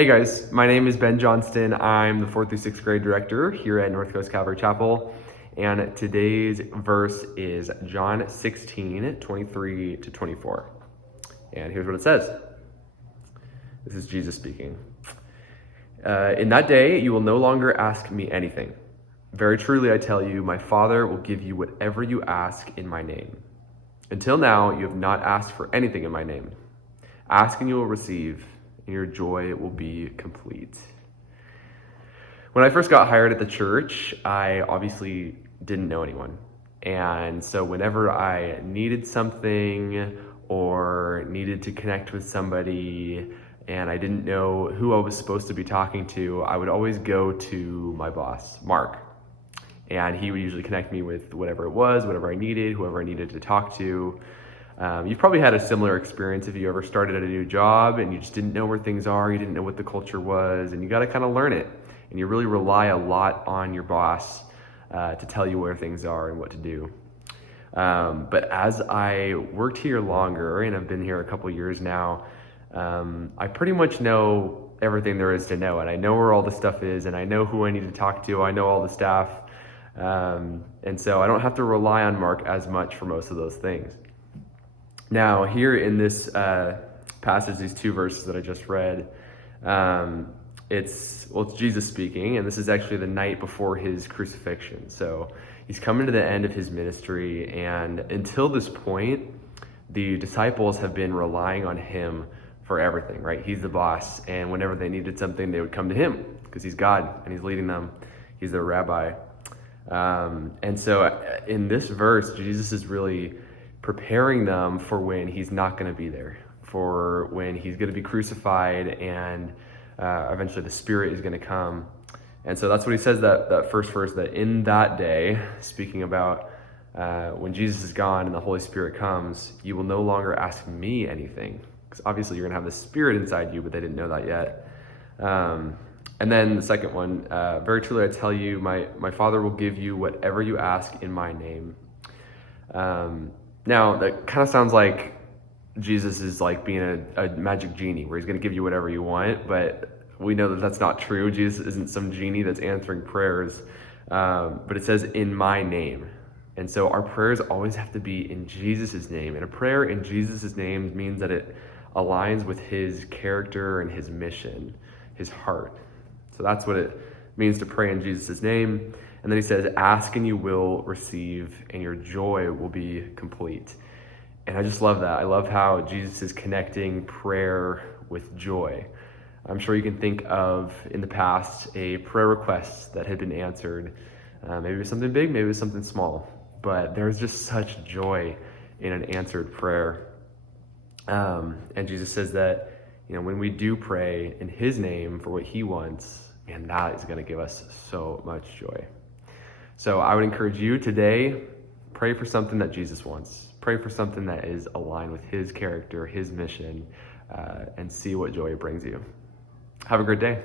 Hey guys, my name is Ben Johnston. I'm the 4th through 6th grade director here at North Coast Calvary Chapel. And today's verse is John 16:23-24. And here's what it says. This is Jesus speaking. In that day, you will no longer ask me anything. Very truly, I tell you, my Father will give you whatever you ask in my name. Until now, you have not asked for anything in my name. Ask and you will receive, and your joy will be complete. When I first got hired at the church, I obviously didn't know anyone. And so whenever I needed something or needed to connect with somebody and I didn't know who I was supposed to be talking to, I would always go to my boss, Mark. And he would usually connect me with whatever it was, whatever I needed, whoever I needed to talk to. You've probably had a similar experience if you ever started at a new job and you just didn't know where things are, you didn't know what the culture was, and you got to kind of learn it. And you really rely a lot on your boss to tell you where things are and what to do. But as I worked here longer, and I've been here a couple years now, I pretty much know everything there is to know, and I know where all the stuff is, and I know who I need to talk to, I know all the staff, and so I don't have to rely on Mark as much for most of those things. Now, here in this passage, these two verses that I just read, it's Jesus speaking, and this is actually the night before his crucifixion. So he's coming to the end of his ministry, and until this point, the disciples have been relying on him for everything, right? He's the boss, and whenever they needed something, they would come to him because he's God and he's leading them. He's their rabbi. And so in this verse, Jesus is really preparing them for when he's not going to be there, for when he's going to be crucified and eventually the Spirit is going to come. And so that's what he says, that first verse, that in that day, speaking about when Jesus is gone and the Holy Spirit comes, you will no longer ask me anything. Because obviously you're going to have the Spirit inside you, but they didn't know that yet. And then the second one, very truly I tell you, my Father will give you whatever you ask in my name. Now, that kind of sounds like Jesus is like being a magic genie where he's going to give you whatever you want, but we know that that's not true. Jesus isn't some genie that's answering prayers, but it says in my name. And so our prayers always have to be in Jesus' name. And a prayer in Jesus' name means that it aligns with his character and his mission, his heart. So that's what it means to pray in Jesus' name. And then he says, ask and you will receive, and your joy will be complete. And I just love that. I love how Jesus is connecting prayer with joy. I'm sure you can think of, in the past, a prayer request that had been answered. Maybe it was something big, maybe it was something small. But there's just such joy in an answered prayer. And Jesus says that, when we do pray in his name for what he wants, man, that is going to give us so much joy. So I would encourage you today, pray for something that Jesus wants. Pray for something that is aligned with his character, his mission, and see what joy it brings you. Have a great day.